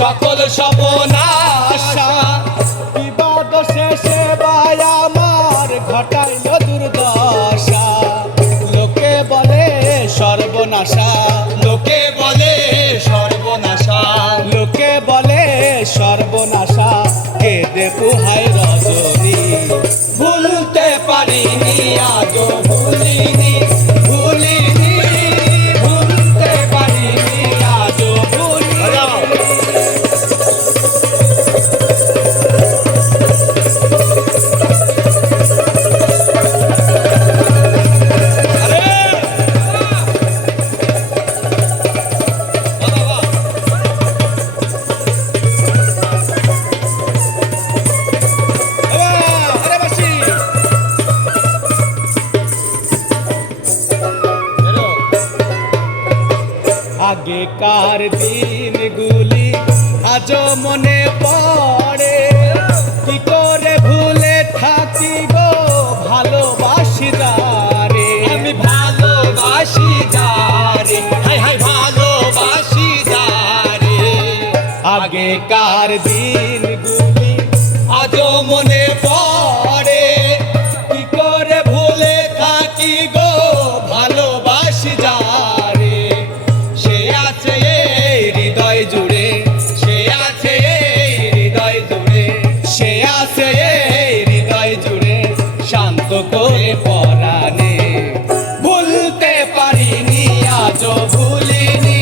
সকল সর্বনাশা। বিবাদ শেষে ভাই আমার ঘটাইল দুর্দশা। লোকে বলে সর্বনাশা, লোকে বলে সর্বনাশা, লোকে বলে সর্বনাশা। কেঁদে পুহাই রজনী ভুলতে পারিনি আজও ভুলিনি, ভুলিনি, ভুলতে পারিনি আজও ভুলিনি। আগেকার দিনগুলি আজও মনে পড়ে। কি করে ভুলে থাকি গো ভালোবাসি যারে। আমি ভালোবাসি যারে, হাই হাই ভালোবাসি যারে। আগেকার দিনগুলি আজও মনে পড়ে, কি করে ভুলে থাকি গো ভালোবাসি যারে। সে আছে এই হৃদয় জুড়ে, সে আছে এই হৃদয় জুড়ে, সে আছে এই হৃদয় জুড়ে শান্ত করে পরাণে। ভুলতে পারিনি আজও ভুলিনি,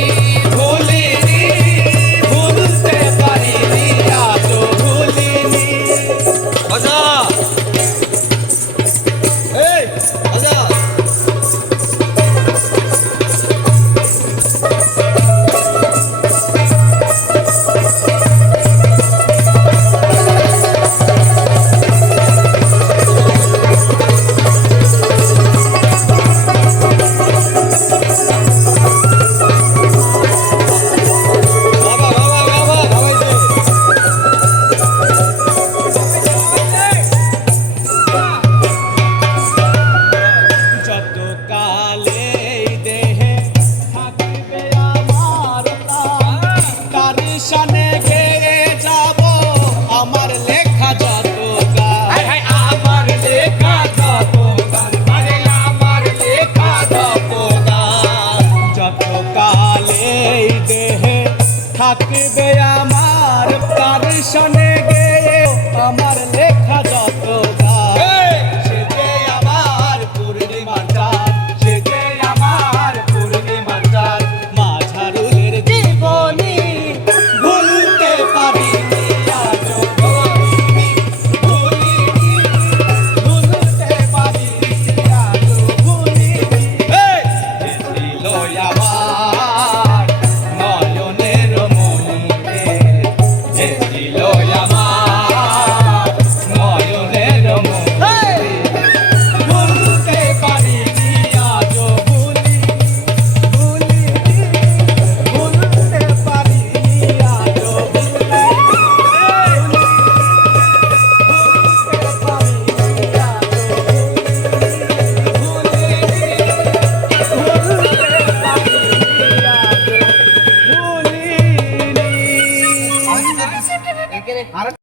ভুলিনি, ভুলতে পারিনি আজও ভুলিনি। আজা এই আজা থাকবে আমার তার সনে